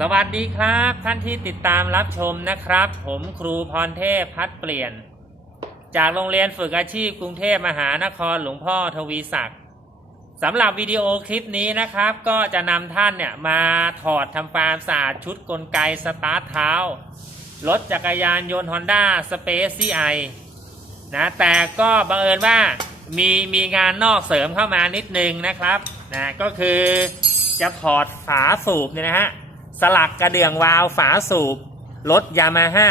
สวัสดีครับท่านที่ติดตามรับชมนะครับ ผมครูพรเทพพัดเปลี่ยน จากโรงเรียนฝึกอาชีพกรุงเทพมหานครหลวงพ่อทวีศักดิ์สำหรับวิดีโอคลิปนี้นะครับ ก็จะนำท่านเนี่ยมาถอดทำความสะอาดชุดกลไกสตาร์ทเท้ารถจักรยานยนต์ Honda Space CI นะแต่ก็บังเอิญว่ามีมีงานนอกเสริมเข้ามานิดนึงนะครับนะก็คือจะถอดฝาสูบเนี่ยนะฮะ สลักกระเดื่องวาล์วฝาสูบรถยามาฮ่า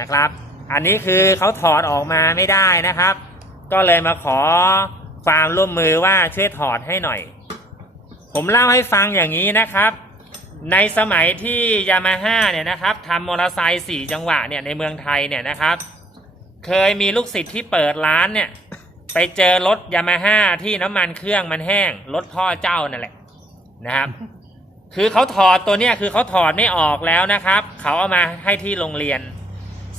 นะครับ อันนี้คือเขาถอดออกมาไม่ได้นะครับ ก็เลยมาขอความร่วมมือว่าช่วยถอดให้หน่อย ผมเล่าให้ฟังอย่างนี้นะครับ ในสมัยที่ยามาฮ่าเนี่ยนะครับทำมอเตอร์ไซค์สี่จังหวะเนี่ยในเมืองไทยเนี่ยนะครับ เคยมีลูกศิษย์ที่เปิดร้านเนี่ยไปเจอรถยามาฮ่าที่น้ำมันเครื่องมันแห้งรถพ่อเจ้านั่นแหละนะครับ คือเขาถอดตัวเนี้ยคือเขาถอดไม่ออกแล้วนะครับ เขาเอามาให้ที่โรงเรียน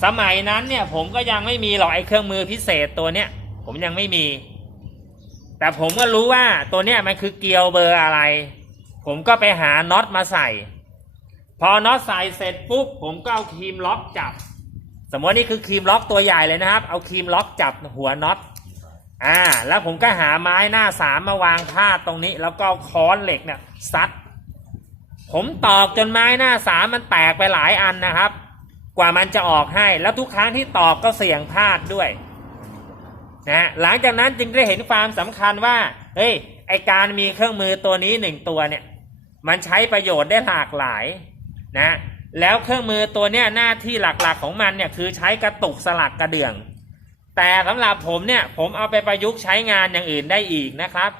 สมัยนั้นเนี่ยผมก็ยังไม่มีหรอกไอ้เครื่องมือพิเศษตัวเนี้ยผมยังไม่มี แต่ผมก็รู้ว่าตัวเนี้ยมันคือเกลียวเบอร์อะไร ผมก็ไปหาน็อตมาใส่ พอน็อตใส่เสร็จปุ๊บผมก็เอาครีมล็อกจับ สมมตินี่คือครีมล็อกตัวใหญ่เลยนะครับ เอาครีมล็อกจับหัวน็อตอ่า แล้วผมก็หาไม้หน้าสามมาวางพาดตรงนี้ แล้วก็ค้อนเหล็กเนี่ยซัด ผมตอกจนไม้หน้าสามมันแตกไปหลายอันนะครับ กว่ามันจะออกให้ แล้วทุกครั้งที่ตอกก็เสี่ยงพลาดด้วยนะหลังจากนั้นจึงได้เห็นความสำคัญว่าเฮ้ยไอการมีเครื่องมือตัวนี้หนึ่งตัวเนี่ย มันใช้ประโยชน์ได้หลากหลายนะแล้วเครื่องมือตัวเนี้ยหน้าที่หลักๆของมันเนี่ยคือใช้กระตุกสลักกระเดื่อง แต่สำหรับผมเนี่ยผมเอาไปประยุกต์ใช้งานอย่างอื่นได้อีกนะครับ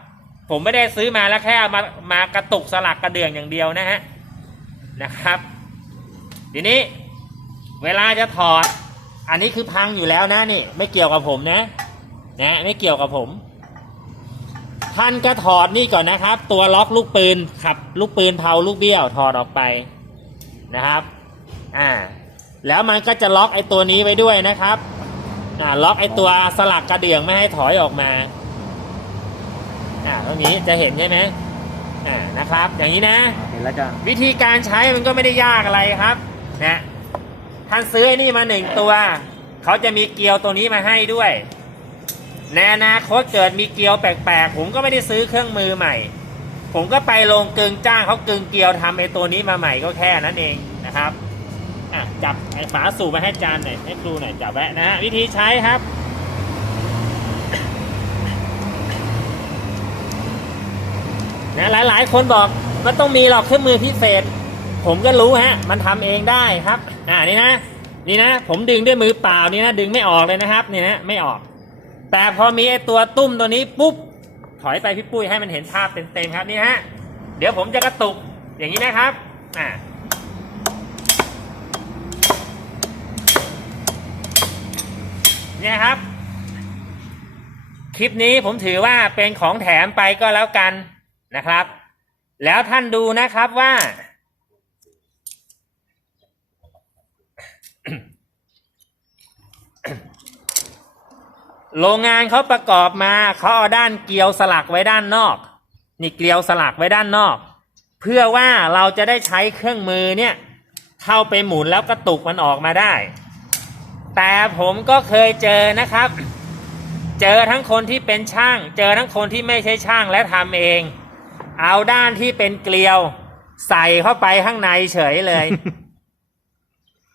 ผมไม่ได้ซื้อมาแล้วแค่มามากระตุกสลักกระเดื่องอย่างเดียวนะฮะนะครับ ทีนี้เวลาจะถอด อันนี้คือพังอยู่แล้วนะนี่ ไม่เกี่ยวกับผมนะนะไม่เกี่ยวกับผม ท่านก็ถอดนี่ก่อนนะครับ ตัวล็อกลูกปืนขับ ลูกปืนเผาลูกเบี้ยวถอดออกไปนะครับอ่าแล้วมันก็จะล็อกไอ้ตัวนี้ไว้ด้วยนะครับอ่าล็อกไอ้ตัวสลักกระเดื่องไม่ให้ถอยออกมา อ่าตรงนี้จะเห็นใช่ไหมอ่านะครับ อย่างนี้นะ เห็นแล้วจ้ะวิธีการใช้มันก็ไม่ได้ยากอะไรครับนะท่านซื้อไอ้นี่มาหนึ่งตัว เขาจะมีเกลียวตัวนี้มาให้ด้วยในอนาคตเกิดมีเกลียวแปลกๆ ผมก็ไม่ได้ซื้อเครื่องมือใหม่ ผมก็ไปลงกึงจ้างเขากึงเกลียวทำไอ้ตัวนี้มาใหม่ก็แค่นั้นเองนะครับอะจับไอ้ฝาสูบมาให้จานหน่อยให้ครูหน่อยจับไว้นะฮะวิธีใช้ครับ นะหลายๆ คนบอกมันต้องมีหรอกเครื่องมือพิเศษ ผมก็รู้ฮะ มันทำเองได้ครับ อ่านี่นะ นี่นะ ผมดึงด้วยมือเปล่านี่นะ ดึงไม่ออกเลยนะครับ นี่นะ ไม่ออก แต่พอมีไอตัวตุ้มตัวนี้ปุ๊บ ถอยไปพี่ปุ้ยให้มันเห็นภาพเต็มๆครับนี่ฮะ เดี๋ยวผมจะกระตุกอย่างนี้นะครับ อ่าเนี่ยครับ คลิปนี้ผมถือว่าเป็นของแถมไปก็แล้วกัน นะครับ แล้วท่านดูนะครับว่า โรงงานเขาประกอบมาเขาเอาด้านเกลียวสลักไว้ด้านนอก นี่เกลียวสลักไว้ด้านนอก เพื่อว่าเราจะได้ใช้เครื่องมือเนี่ย เข้าไปหมุนแล้วกระตุกมันออกมาได้ แต่ผมก็เคยเจอนะครับเจอทั้งคนที่เป็นช่าง เจอทั้งคนที่ไม่ใช่ช่างและทำเอง เอาด้านที่เป็นเกลียว ใส่เข้าไปข้างในเฉยเลย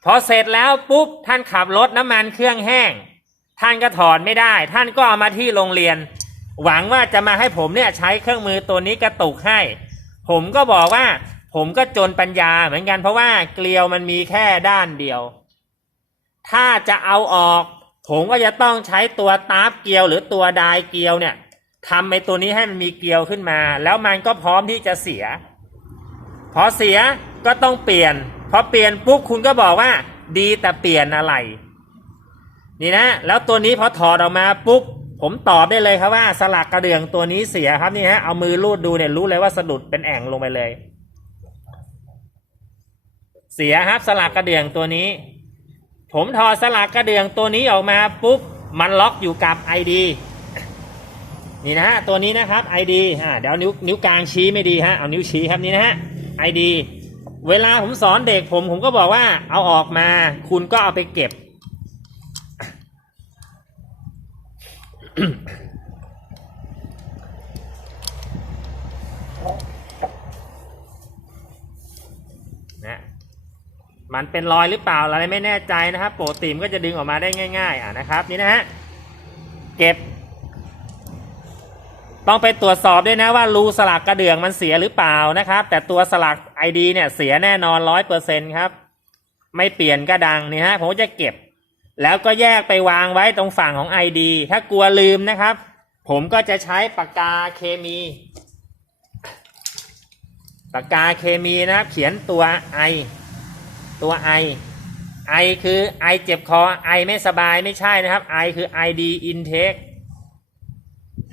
พอเสร็จแล้วปุ๊บท่านขับรถน้ำมันเครื่องแห้ง ท่านก็ถอดไม่ได้ ท่านก็เอามาที่โรงเรียน หวังว่าจะมาให้ผมเนี่ยใช้เครื่องมือตัวนี้กระตุกให้ ผมก็บอกว่า ผมก็จนปัญญาเหมือนกันเพราะว่าเกลียวมันมีแค่ด้านเดียว ถ้าจะเอาออก ผมก็จะต้องใช้ตัวตาร์เกลียวหรือตัวดายเกลียวเนี่ย ทำไอ้ตัวนี้ให้มันมีเกลียวขึ้นมา แล้วมันก็พร้อมที่จะเสีย พอเสียก็ต้องเปลี่ยน พอเปลี่ยนปุ๊บคุณก็บอกว่า ดีแต่เปลี่ยนอะไร นี่นะ แล้วตัวนี้พอถอดออกมาปุ๊บผมตอบได้เลยครับว่าสลักกระเดื่องตัวนี้เสียครับนี่ฮะเอามือลูดดูเนี่ยรู้เลยว่าสะดุดเป็นแอ่งลงไปเลย เสียครับสลักกระเดื่องตัวนี้ ผมถอดสลักกระเดื่องตัวนี้ออกมาปุ๊บมันล็อกอยู่กับ ID นี่นะฮะตัวนี้นะครับ ID อ่าเดี๋ยวนิ้วนิ้วกลางชี้ไม่ดีฮะเอานิ้วชี้ครับนี่นะฮะ ID เวลาผมสอนเด็กผมผมก็บอกว่าเอาออกมา คุณก็เอาไปเก็บ นะมันเป็นรอยหรือเปล่าอะไรไม่แน่ใจนะครับปกติมนก็จะดึงออกมาได้ง่าย ๆ อะนะครับ นี่นะฮะ เก็บ ต้องไปตรวจสอบด้วยนะว่ารูสลักกระเดื่องมันเสียหรือเปล่านะครับ แต่ตัวสลักไอดีเนี่ยเสียแน่นอนร้อยเปอร์เซ็นครับ ไม่เปลี่ยนก็ดังนี่ฮะผมจะเก็บ แล้วก็แยกไปวางไว้ตรงฝั่งของ ID ถ้ากลัวลืมนะครับ ผมก็จะใช้ปากกาเคมีปากกาเคมีนะครับ เขียนตัว I ตัว I I คือ I เจ็บคอ I ไม่สบายไม่ใช่นะครับ I คือ ID intake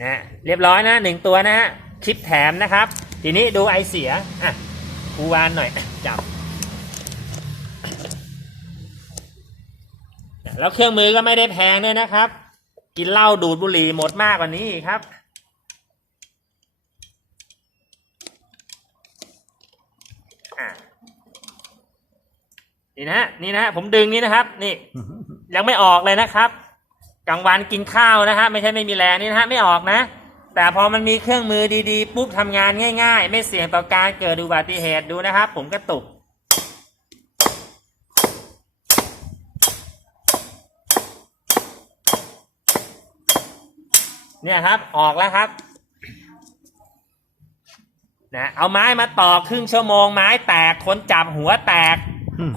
นะเรียบร้อยนะหนึ่งตัวนะฮะคลิปแถมนะครับ ทีนี้ดูไอเสียอะครูวานหน่อยอะจับแล้วเครื่องมือก็ไม่ได้แพงด้วยนะครับ กินเหล้าดูดบุหรี่หมดมากกว่านี้อีกครับอะนี่นะฮะนี่นะฮะผมดึงนี่นะครับ นี่ ยังไม่ออกเลยนะครับ กลางวันกินข้าวนะฮะไม่ใช่ไม่มีแรงนี่นะฮะไม่ออกนะ แต่พอมันมีเครื่องมือดีๆ ปุ๊บทำงานง่าย ๆ ไม่เสี่ยงต่อการเกิดอุบัติเหตุดูนะครับ ผมกระตุกเนี่ยครับออกแล้วครับนะเอาไม้มาตอกครึ่งชั่วโมงไม้แตกคนจับหัวแตก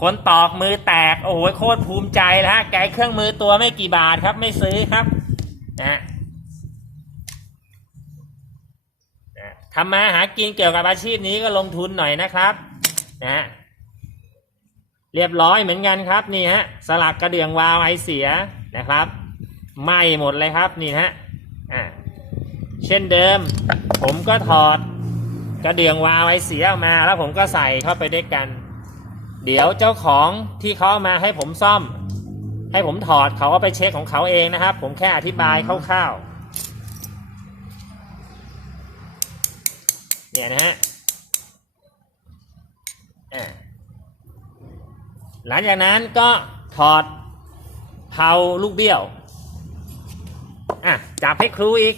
คนตอกมือแตก โอ้โหโคตรภูมิใจแล้วฮะแกเครื่องมือตัวไม่กี่บาทครับ ไม่ซื้อครับนะฮะทำมาหากินเกี่ยวกับอาชีพนี้ก็ลงทุนหน่อยนะครับนะฮะเรียบร้อยเหมือนกันครับนี่ฮะสลักกระเดื่องวาวไอเสียนะครับไหม้หมดเลยครับนี่ฮะอ่าเช่นเดิม ผมก็ถอดกระเดื่องวาวไอเสียออกมา แล้วผมก็ใส่เข้าไปด้วยกัน เดี๋ยวเจ้าของที่เขาเอามาให้ผมซ่อม ให้ผมถอดเขาก็ไปเช็คของเขาเองนะครับ ผมแค่อธิบายคร่าวๆเนี่ยนะฮะหลังจากนั้นก็ถอดเผาลูกเบี้ยวอะจับให้ครูอีก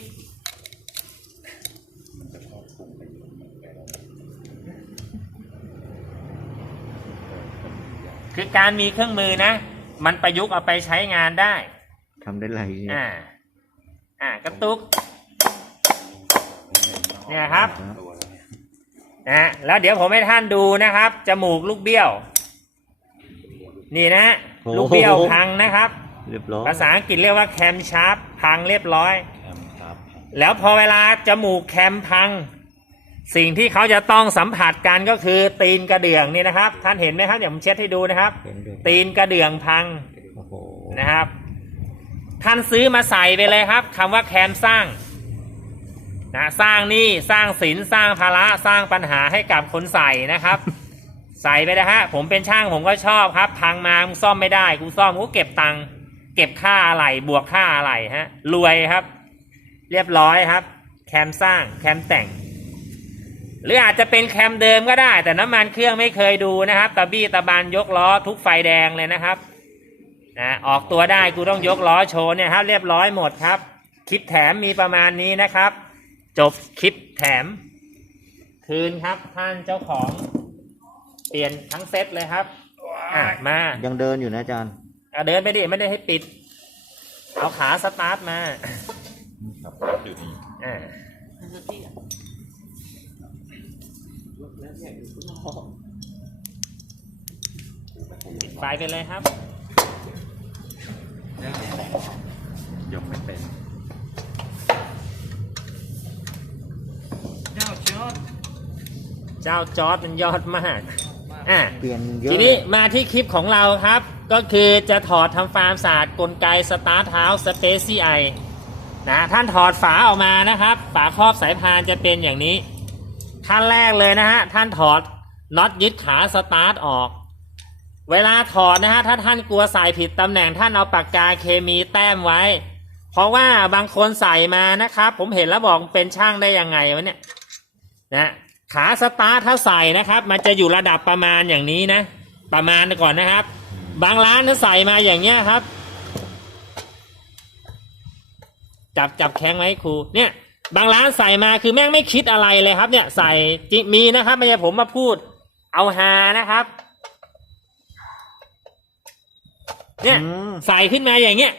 คือการมีเครื่องมือนะ มันประยุกต์เอาไปใช้งานได้ทำได้หลายอย่างอ่า อ่ากระตุก เนี่ยครับ นะฮะแล้วเดี๋ยวผมให้ท่านดูนะครับ จมูกลูกเบี้ยว นี่นะฮะลูกเบี้ยวพังนะครับ เรียบร้อยภาษาอังกฤษเรียกว่าแคมชาร์ปพังเรียบร้อย ครับ แล้วพอเวลาจมูกแคมพัง สิ่งที่เขาจะต้องสัมผัสกันก็คือตีนกระเดื่องนี่นะครับ ท่านเห็นไหมครับเดี๋ยวผมเช็ดให้ดูนะครับ เห็นด้วยตีนกระเดื่องพังโอ้โหนะครับ ท่านซื้อมาใส่ไปเลยครับคำว่าแคมสร้างนะสร้างหนี่สร้างสินสร้างภาระสร้างปัญหาให้กับคนใส่นะครับ ใส่ไปนะฮะผมเป็นช่างผมก็ชอบครับ พังมามึงซ่อมไม่ได้กูซ่อมกูเก็บตังค์เก็บค่าอะไหล่บวกค่าอะไหล่ฮะรวยครับ เรียบร้อยครับ แคมสร้างแคมแต่ง หรืออาจจะเป็นแคมเดิมก็ได้ แต่น้ำมันเครื่องไม่เคยดูนะครับ ตะบี้ตะบานยกล้อทุกไฟแดงเลยนะครับนะออกตัวได้กูต้องยกล้อโชว์เนี่ยครับเรียบร้อยหมดครับ คลิปแถมมีประมาณนี้นะครับ จบคลิปแถม คืนครับท่านเจ้าของ เปลี่ยนทั้งเซตเลยครับอะมายังเดินอยู่นะอาจารย์อะเดินไปดิไม่ได้ให้ปิด เอาขาสตาร์ทมา ครับอยู่ นี่อ่าปิดไฟไปเลยครับ ยกไม่เป็นเจ้าจอร์ดเจ้าจอร์ดมันยอดมากอะเปลี่ยนเยอะทีนี้มาที่คลิปของเราครับ ก็คือจะถอดทำฟาร์มศาสตร์กลไกสตาร์ทเท้าสเปซี่ไอนะท่านถอดฝาออกมานะครับ ฝาครอบสายพานจะเป็นอย่างนี้ ขั้นแรกเลยนะฮะท่านถอดน็อตยึดขาสตาร์ทออก เวลาถอดนะฮะถ้าท่านกลัวใส่ผิดตำแหน่งท่านเอาปากกาเคมีแต้มไว้ เพราะว่าบางคนใส่มานะครับ ผมเห็นแล้วบอกเป็นช่างได้ยังไงวะเนี่ยนะขาสตาร์ทถ้าใส่นะครับ มันจะอยู่ระดับประมาณอย่างนี้นะ ประมาณก่อนนะครับ บางร้านถ้าใส่มาอย่างเงี้ยครับ จับจับแข้งไว้ครูเนี่ย บางร้านใส่มาคือแม่งไม่คิดอะไรเลยครับ เนี่ยใส่จริงมีนะครับไม่ใช่ผมมาพูด เอาฮานะครับ เนี่ยอืม ใส่ขึ้นมาอย่างเงี้ย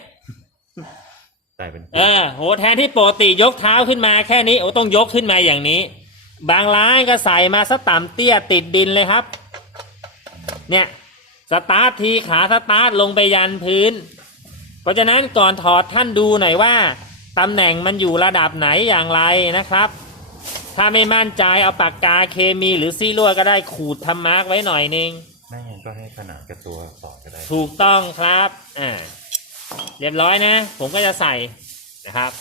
ใส่เป็นเออโหแทนที่ปกติยกเท้าขึ้นมาแค่นี้โอ้ต้องยกขึ้นมาอย่างนี้ บางร้านก็ใส่มาสต่ำเตี้ยติดดินเลยครับ เนี่ยสตาร์ททีขาสตาร์ทลงไปยันพื้น เพราะฉะนั้นก่อนถอดท่านดูหน่อยว่า ตำแหน่งมันอยู่ระดับไหนอย่างไรนะครับ ถ้าไม่มั่นใจเอาปากกาเคมีหรือซีรั่วก็ได้ขูดทำมาร์กไว้หน่อยนึงไม่งั้นก็ให้ขนาดกับตัวอักษรก็ได้ ถูกต้องครับอ่าเรียบร้อยนะ ผมก็จะใส่นะครับ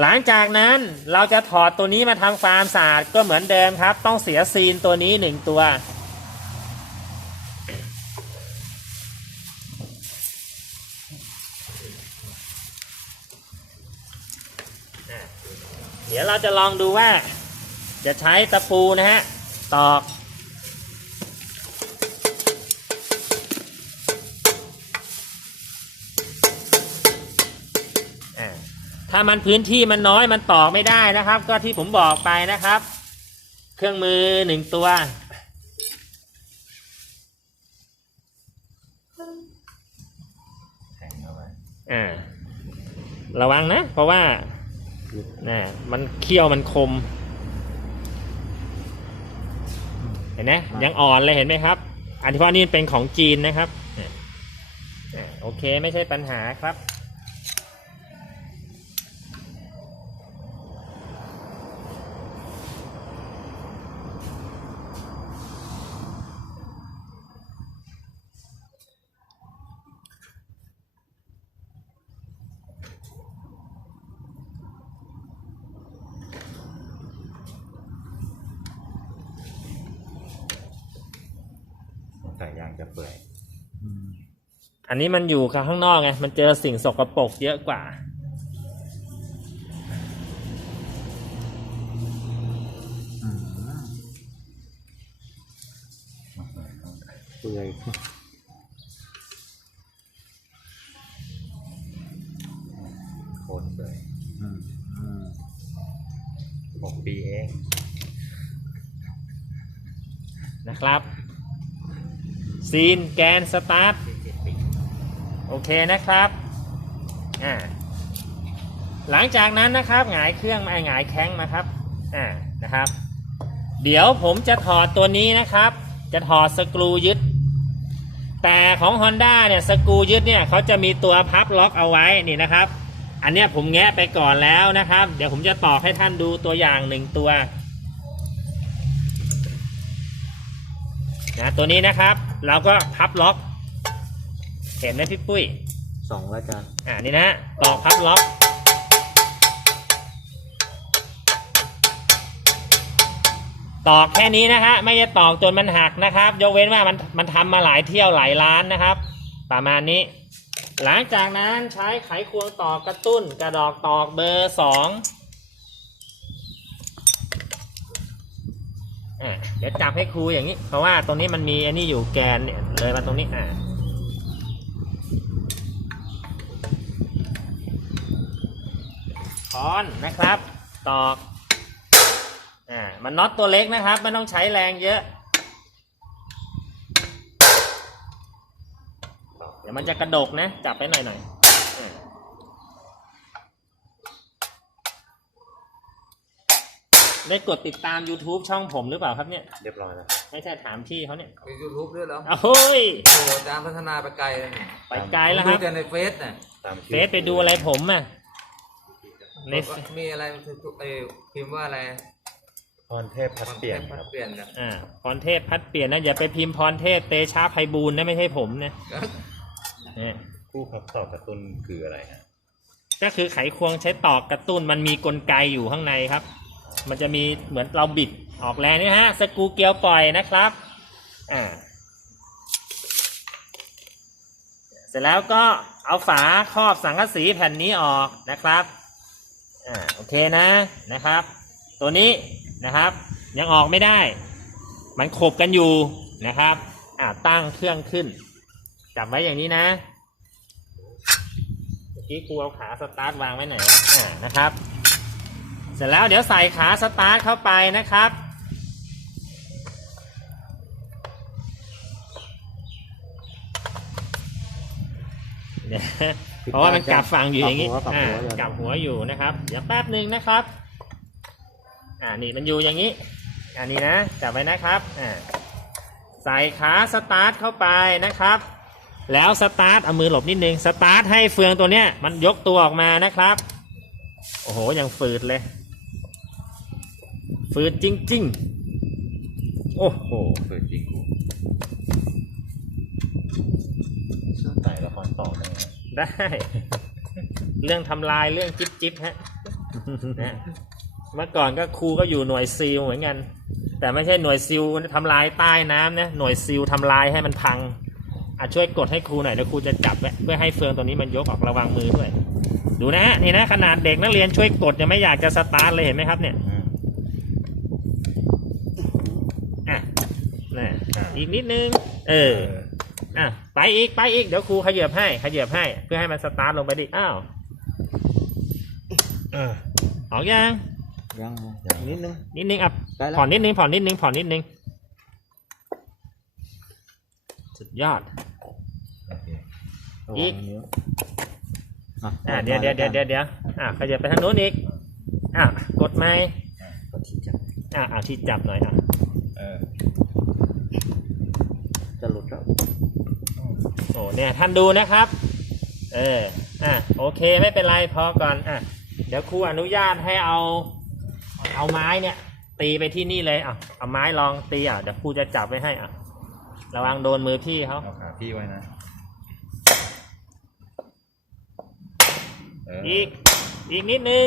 หลังจากนั้นเราจะถอดตัวนี้มาทำความสะอาดก็เหมือนเดิมครับ ต้องเสียซีนตัวนี้หนึ่งตัว ดี๋ยวเราจะลองดูว่า จะใช้ตะปูนะฮะ ตอกอ่าถ้ามันพื้นที่มันน้อยมันตอกไม่ได้นะครับ ก็ที่ผมบอกไปนะครับ เครื่องมือหนึ่งตัวแทงเข้าไปอ่าระวังนะ เพราะว่า น่ะมันเขี้ยวมันคม เห็นไหมยังอ่อนเลยเห็นไหมครับ อันที่ว่านี่เป็นของจีนนะครับอะอะโอเคไม่ใช่ปัญหาครับ จะเปื่อยอืมอันนี้มันอยู่ข้างนอกไง มันเจอสิ่งสกปรกเยอะกว่าอืมเปื่อยโคนเปื่อยอืมอืมหกปีเอง นะครับ ซีนแกนสตาร์ทโอเคนะครับอ่าหลังจากนั้นนะครับหงายเครื่องมาหงายแข้งมาครับอ่านะครับ เดี๋ยวผมจะถอดตัวนี้นะครับ จะถอดสกรูยึด แต่ของ Honda เนี่ยสกรูยึดเนี่ยเขาจะมีตัวพับล็อกเอาไว้นี่นะครับ อันเนี้ยผมแงะไปก่อนแล้วนะครับ เดี๋ยวผมจะตอกให้ท่านดูตัวอย่างหนึ่งตัวนะตัวนี้นะครับ เราก็พับล็อก เห็นไหมพี่ปุ้ย สองแล้วอาจารย์อ่านี่นะฮะตอกพับล็อก ตอกแค่นี้นะฮะไม่จะตอกจนมันหักนะครับ ยกเว้นว่ามันมันทำมาหลายเที่ยวหลายล้านนะครับ ประมาณนี้ หลังจากนั้นใช้ไขควงตอกกระตุ้นกระดอกตอกเบอร์สอง อะเดี๋ยวจับให้ครูอย่างนี้ เพราะว่าตรงนี้มันมีอันนี้อยู่แกนเนี่ยเลยมาตรงนี้อ่าค้อนนะครับตอกอ่ามันน็อตตัวเล็กนะครับไม่ต้องใช้แรงเยอะ เดี๋ยวมันจะกระดกนะ จับไปหน่อยหน่อยอ่า ได้กดติดตาม YouTube ช่องผมหรือเปล่าครับเนี่ย เรียบร้อยแล้วไม่ใช่ถามพี่เขาเนี่ยมียูทูบด้วยเหรออ้าวเฮ้ยโอ้โหอาจารย์พัฒนาไปไกลเลยเนี่ยไปไกลแล้วคดูรับแต่ในเฟซน่ะตามชื่อเฟซไปดูอะไรผมอะในมีอะไรเออพิมพ์ว่าอะไรพรเทพพัดเปลี่ยนพัคดรับ เปลี่ยนนะอ่าพรเทพพัดเปลี่ยนนะอย่าไปพิมพ์พรเทพเตชะไพบูลย์นะไม่ใช่ผมนะเนี่ยผู้ขับต่อกระตุ้นคืออะไรฮะก็คือไขควงใช้ตอกกระตุ้นมันมีกลไกอยู่ข้างในครับ มันจะมีเหมือนเราบิดออกแรงนี่ฮะสกูเกลียวปล่อยนะครับอ่าเสร็จแล้วก็เอาฝาครอบสังกะสีแผ่นนี้ออกนะครับอ่าโอเคนะนะครับ ตัวนี้นะครับ ยังออกไม่ได้ มันขบกันอยู่นะครับอ่าตั้งเครื่องขึ้นจับไว้อย่างนี้นะเมื่อกี้กูเอาขาสตาร์ทวางไว้ไหนอ่านะครับ เสร็จแล้วเดี๋ยวใส่ขาสตาร์ทเข้าไปนะครับเนี่ยเพราะว่ามันกลับฝั่งอยู่อย่างนี้กลับหัวอ่ากลับหัวกลับหัวอยู่นะครับ เดี๋ยวแป๊บหนึ่งนะครับ อ่านี่มันอยู่อย่างนี้ อันนี้นะจับไว้นะครับ อ่าใส่ขาสตาร์ทเข้าไปนะครับ แล้วสตาร์ทเอามือหลบนิดนึงสตาร์ทให้เฟืองตัวเนี้ยมันยกตัวออกมานะครับ โอ้โห ยังฝืดเลย ฝืดจริง ๆ โอ้โหเปิดจริงกูถ่ายละครต่อได้ไหมได้ เรื่องทำลายเรื่องจิ๊บจิ๊บฮะนะเมื่อก่อนก็ครูก็อยู่หน่วยซิลเหมือนกัน แต่ไม่ใช่หน่วยซิลทำลายใต้น้ำนะหน่วยซิลทำลายให้มันพังอะช่วยกดให้ครูหน่อยเดี๋ยวครูจะจับไว้เพื่อให้เฟืองตัวนี้มันยกออกระวังมือด้วย ดูนะฮะนี่นะขนาดเด็กนักเรียนช่วยกดยังไม่อยากจะสตาร์ทเลยเห็นไหมครับเนี่ย อืม อะนะ อีกนิดนึง เออ อะ ไปอีก ไปอีก เดี๋ยวครูขยับให้ ขยับให้ เพื่อให้มันสตาร์ทลงไปดิ อ้าวเออออกยัง ยังยังนิดนึง นิดนึงอะได้แล้ว ผ่อนนิดนึง ผ่อนนิดนึง ผ่อนนิดนึง สุดยอด โอเคระอีวักงนิ้วอะเดี๋ยวเดี๋ยวเดี๋ยวเดี๋ยวเดี๋ยวอะขยับไปทางโน้นอีก อะ กดไหมอะกดที่จับ อะเอาที่จับหน่อยอะเออ จะหลุดแล้วโอ้เนี่ยท่านดูนะครับ เอออะโอเคไม่เป็นไรพอก่อนอะเดี๋ยวครูอนุญาตให้เอาเอาไม้เนี่ย ตีไปที่นี่เลยอะเอาไม้ลองตีอะเดี๋ยวครูจะจับไว้ให้อะระวังโดนมือพี่เขาเอาขาพี่ไว้นะเอีกอีกนิดนึง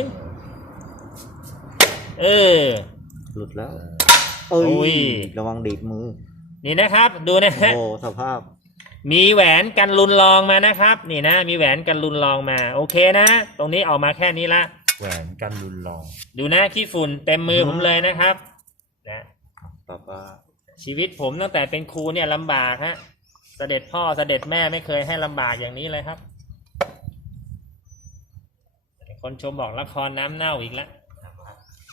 เออหลุดแล้ว เออเอ้โอ้ยยระวังดีดมือ นี่นะครับ ดูนะฮะโอ้สภาพ มีแหวนกันรุนรองมานะครับ นี่นะ มีแหวนกันรุนรองมา โอเคนะ ตรงนี้ออกมาแค่นี้ละ แหวนกันรุนรอง ดูนะขี้ฝุ่นเต็มมือผมเลยนะครับ นะป้าป้าชีวิตผมตั้งแต่เป็นครูเนี่ยลำบากฮะ เสด็จพ่อเสด็จแม่ไม่เคยให้ลำบากอย่างนี้เลยครับ คนชมบอกละครน้ำเน่าอีกแล้ว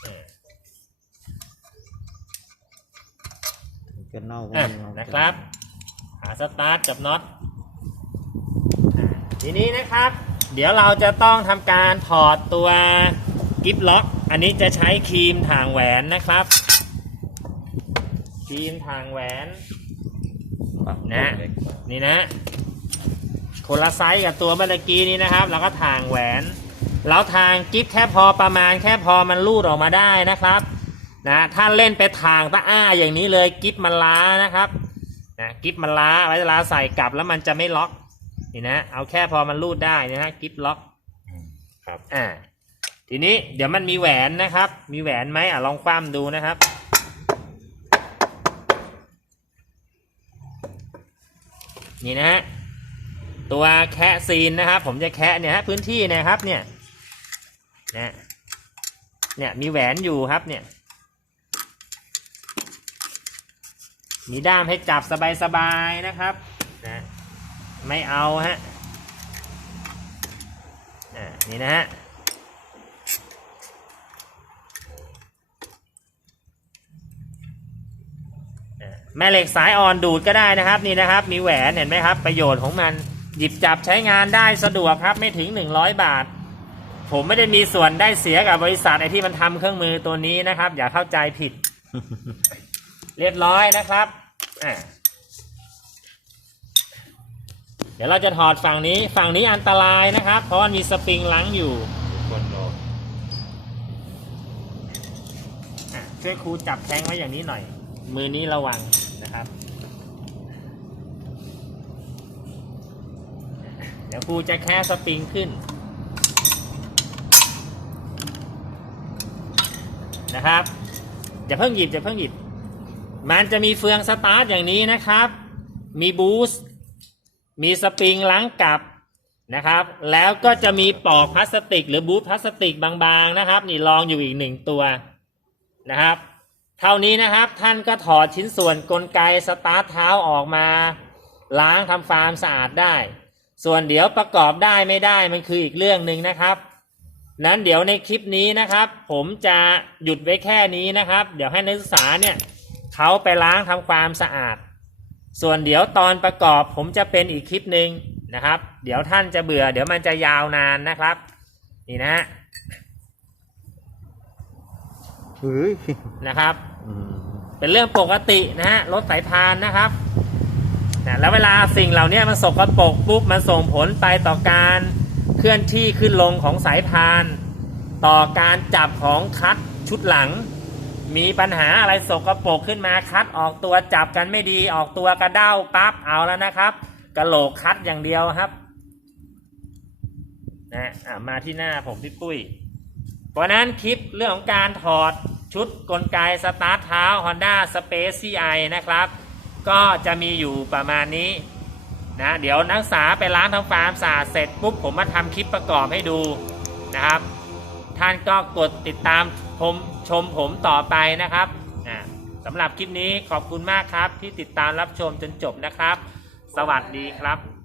เออ จะเน่าก็อะไม่เอานะครับ หาสตาร์ทกับน็อตอะทีนี้นะครับ เดี๋ยวเราจะต้องทำการถอดตัวกิฟล็อก อันนี้จะใช้ครีมถ่างแหวนนะครับครีมถ่างแหวนปรับนะเล็กนี่นะคนละไซส์กับตัวเมื่อกี้นี้นะครับแล้วก็ทางแหวน แล้วทางกิ๊บแค่พอประมาณแค่พอมันลูดออกมาได้นะครับ นะถ้าเล่นไปทางตะอ้าอย่างนี้เลยกิ๊บมันล้านะครับนะกิ๊บมันล้าเวลาใส่กลับแล้วมันจะไม่ล็อกนี่นะเอาแค่พอมันลูดได้นะฮะกิ๊บล็อกอืมครับอ่าทีนี้เดี๋ยวมันมีแหวนนะครับ มีแหวนไหมอะลองคว่ำดูนะครับ นี่นะฮะตัวแคะซีนนะครับ ผมจะแคะเนี่ยฮะพื้นที่เนะครับเนี่ยนะเนี่ยมีแหวนอยู่ครับเนี่ย มีด้ามให้จับสบายๆนะครับนะไม่เอาฮะนี่นะฮะแม่เหล็กสายอ่อนดูดก็ได้นะครับนี่นะครับ มีแหวนเห็นไหมครับ ประโยชน์ของมันหยิบจับใช้งานได้สะดวกครับไม่ถึง 100 บาท ผมไม่ได้มีส่วนได้เสียกับบริษัทไอที่มันทำเครื่องมือตัวนี้นะครับ อย่าเข้าใจผิด เรียบร้อยนะครับอ่าเดี๋ยวเราจะถอดฝั่งนี้ฝั่งนี้อันตรายนะครับ เพราะมันมีสปริงลังอยู่คนโดนอะช่วยครูจับแข้งไว้อย่างนี้หน่อย มือนี้ระวังนะครับ เดี๋ยวครูจะแค่สปริงขึ้นนะครับอย่าเพิ่งหยิบอย่าเพิ่งหยิบ มันจะมีเฟืองสตาร์ทอย่างนี้นะครับ มีบูสต์มีสปริงล้างกลับนะครับ แล้วก็จะมีปอกพลาสติก หรือบูสต์พลาสติกบางๆนะครับ นี่รองอยู่อีกหนึ่งตัวนะครับ เท่านี้นะครับท่านก็ถอดชิ้นส่วนกลไกสตาร์ทเท้าออกมา ล้างทำฟาร์มสะอาดได้ ส่วนเดี๋ยวประกอบได้ไม่ได้มันคืออีกเรื่องหนึ่งนะครับนั้นเดี๋ยวในคลิปนี้นะครับ ผมจะหยุดไว้แค่นี้นะครับ เดี๋ยวให้นักศึกษาเนี่ย เขาไปล้างทำความสะอาด ส่วนเดี๋ยวตอนประกอบผมจะเป็นอีกคลิปหนึ่งนะครับ เดี๋ยวท่านจะเบื่อ เดี๋ยวมันจะยาวนานนะครับนี่นะฮะเฮ้ยนะครับอืมเป็นเรื่องปกตินะฮะรถสายพานนะครับนะแล้วเวลาสิ่งเหล่านี้มันสกปรกปุ๊บมันส่งผลไปต่อการเคลื่อนที่ขึ้นลงของสายพาน ต่อการจับของคัดชุดหลัง มีปัญหาอะไรสกปรกขึ้นมาคัดออกตัวจับกันไม่ดีออกตัวกระเด้าปั๊บเอาแล้วนะครับกระโหลกคัดอย่างเดียวครับนะอะมาที่หน้าผมพี่ปุ้ย เพราะนั้นคลิปเรื่องของการถอดชุดกลไกสตาร์ทเท้า Honda Space CI นะครับ ก็จะมีอยู่ประมาณนี้นะเดี๋ยวนักศึกษาไปล้างทำฟาร์มสะอาดเสร็จปุ๊บผมมาทำคลิปประกอบให้ดูนะครับ ท่านก็กดติดตามผม ชมผมต่อไปนะครับสำหรับคลิปนี้ขอบคุณมากครับที่ติดตามรับชมจนจบนะครับ สวัสดีครับ